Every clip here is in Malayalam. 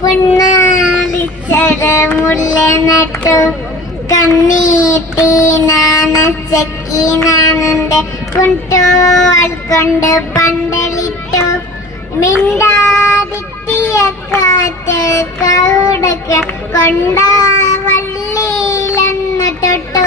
പുണ്ണാലിച്ചട മുല്ല നട്ടു കണ്ണീട്ടീനാനച്ചക്കീനാനന്റെ കുണ്ടോൾ കൊണ്ട് പന്തലിട്ടു മിണ്ടാതിട്ടിയ കാറ്റ് കൗടക്ക കൊണ്ടാ വള്ളിയിലെന്ന് തൊട്ടു.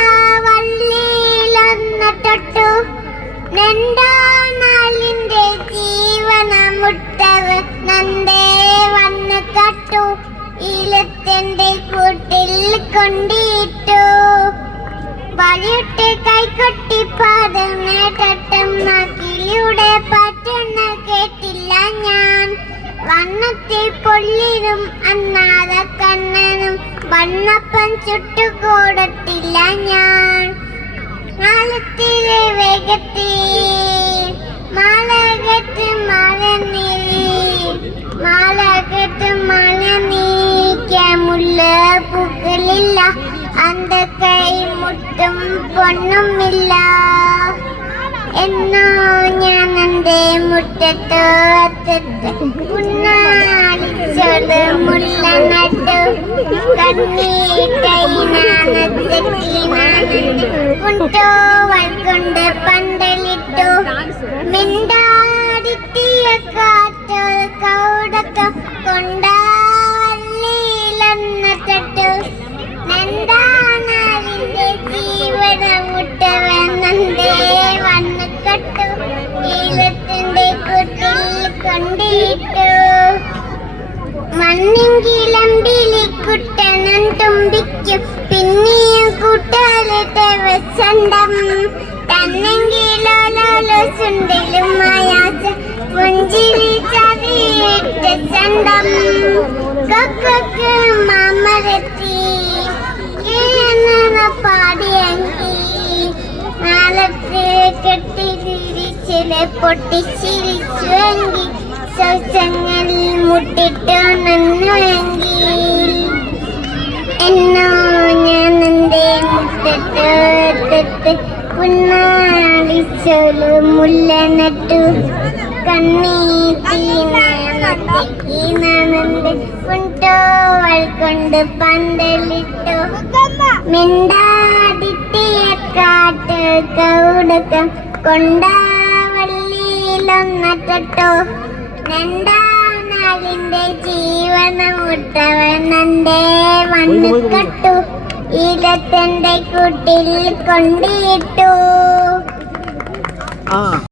ഈലത്തിന്റെ കൂട്ടിൽ കൊണ്ടിട്ടു. വഴിയിട്ട് കൈകൊട്ടി പാദമേട്ടം നാക്കിലൂടെ പറ്റുന്ന കേട്ടില്ല ഞാൻ. വണ്ണത്തെ പൊള്ളിനും അന്നാത കണ്ണനും വണ്ണപ്പൻ ചുട്ടുകൂടത്തില്ല ഞാൻ. നീക്കാമുള്ള പൂക്കളില്ല അന്ത കൈ മുട്ടും പൊണ്ണുമില്ല. എന്നോ ഞാൻ എന്റെ മുറ്റത്ത് മുല്ല നട്ടു. കുണ്ടോവൾ കൊണ്ട് പന്തലിട്ടു. മിണ്ടാടിത്തിയ കൊണ്ടിട്ടു. മണ്ണെങ്കിലമ്പിലി കുട്ടനൻ തുമ്പിക്കും. പിന്നെയും കൂട്ടാലെ ദിവസണ്ടം തന്നെങ്കിലോലോ ചുണ്ടിലും മായാച്ച പുഞ്ചിരി ചതിയിട്ട ചണ്ടം കൊക്കൊക്കെ മാമരത്തി. കേണ പാടിയെങ്കി. നാളത്തെ കെട്ടി തിരിച്ചിലെ പൊട്ടിച്ചിരിച്ചുവെങ്കിൽ ശൗചങ്ങളിൽ മുട്ടിട്ട് നന്നുവെങ്കിൽ എന്നോ ഞാൻ എന്റെ മുറ്റത്ത് പുന്നാളിച്ചൊരു മുല്ല നട്ടു. കണ്ണീട്ടീനന്റെ കൊണ്ടോവൾ കൊണ്ട് പന്തലിട്ടു. മിണ്ടാതിട്ടിയ കാട്ട് കൗടക്കം കൊണ്ടാവള്ളിയിലൊന്നട്ടോ രണ്ടാനാളിന്റെ ജീവന മുട്ടവനന്റെ വന്ന് കട്ടു ഈലത്തന്റെ കുട്ടിൽ കൊണ്ടിട്ടു. ആ.